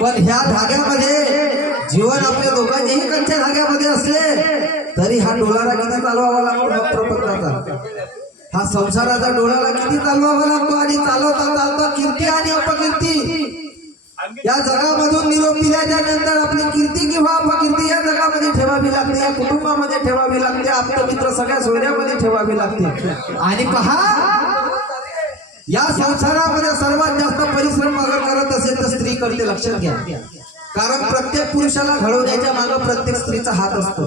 पण ह्या धाग्यामध्ये जीवन आपल्या दोघांच्याही कंच्या धाग्यामध्ये असले तरी हा डोलारा किती चालवावा लागतो प्रपंचाचा, हा संसाराचा डोलारा किती चालवावा लागतो। आणि चालवता चालता कीर्ती आणि अपकीर्ती या जगामधून निरोप दिल्याच्या नंतर आपली कीर्ती किंवा अपकीर्ती या जगामध्ये ठेवावी लागते, या कुटुंबामध्ये ठेवावी लागते, आप्तमित्र सगळ्या सोयऱ्यामध्ये ठेवावी लागते। आणि पहा या संसारामध्ये सर्वात जास्त परिश्रम अगर करत असेल तर स्त्री करते, लक्षात घ्या। कारण प्रत्येक पुरुषाला घडवण्याच्या मागे प्रत्येक स्त्रीचा हात असतो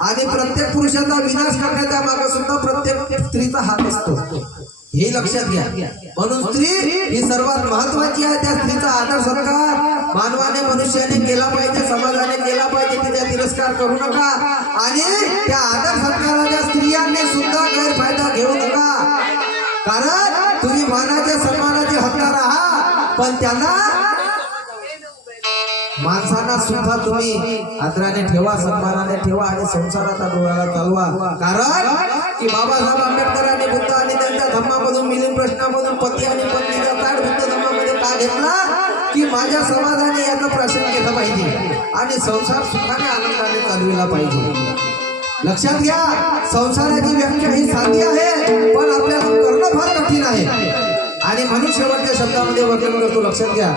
आणि प्रत्येक पुरुषाचा विनाश करण्याच्या मागे सुद्धा प्रत्येक स्त्रीचा हात असतो, हे लक्षात घ्या। म्हणून स्त्री ही सर्वात महत्वाची आहे। त्या स्त्रीचा आदर सत्कार मानवाने मनुष्याने केला पाहिजे, समाजाने केला पाहिजे, तिचा तिरस्कार करू नका आणि त्या आदर सत्काराच्या स्त्रियांनी सुद्धा गैरफायदा घेऊ नका। कारण तुम्ही मानाच्या सन्मानाचे हकदार आहात, पण त्यांना माणसांना सुद्धा तुम्ही आदराने ठेवा, सन्मानाने ठेवा आणि संसाराचा डोळा चालवा। कारण की बाबासाहेब आंबेडकरांनी बुद्ध आणि त्यांच्या धम्मामधून मिलिंद प्रश्नामधून पती आणि पत्नीचा ताड बुद्ध धम्मामध्ये का घेतला की माझ्या समाजाने याचं प्राशन केलं पाहिजे आणि संसार सुखाने आनंदाने चालविला पाहिजे। लक्षात घ्या, संसाराची व्याख्या ही साधी आहे पण आपल्याला करणं फार कठीण आहे आणि म्हणून शेवटच्या शब्दामध्ये वर्णन करतो, लक्षात घ्या।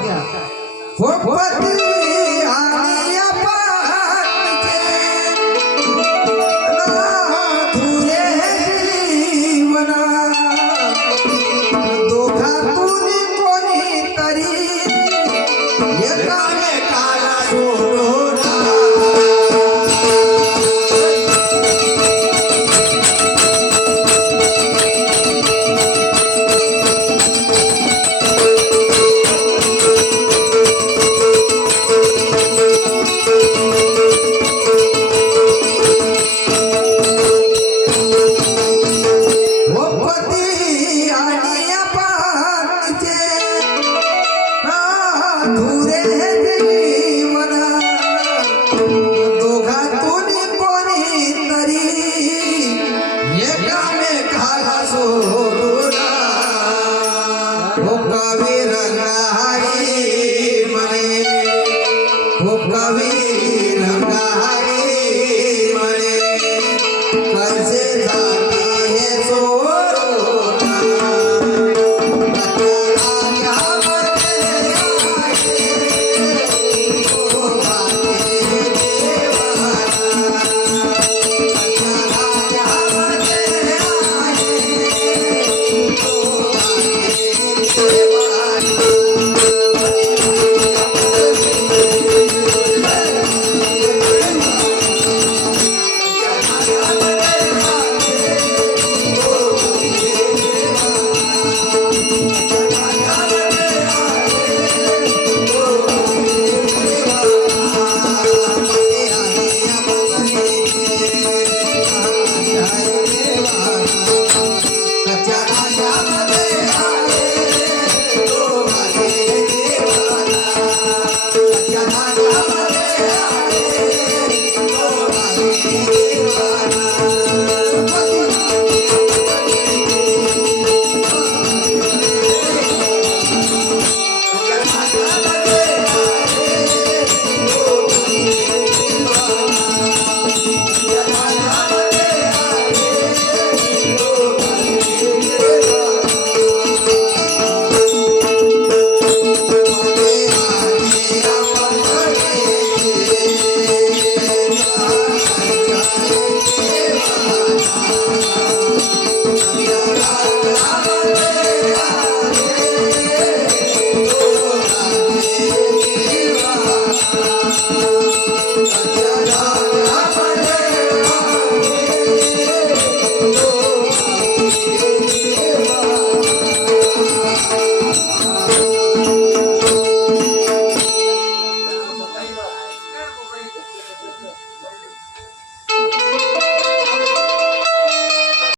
कवी रंगाई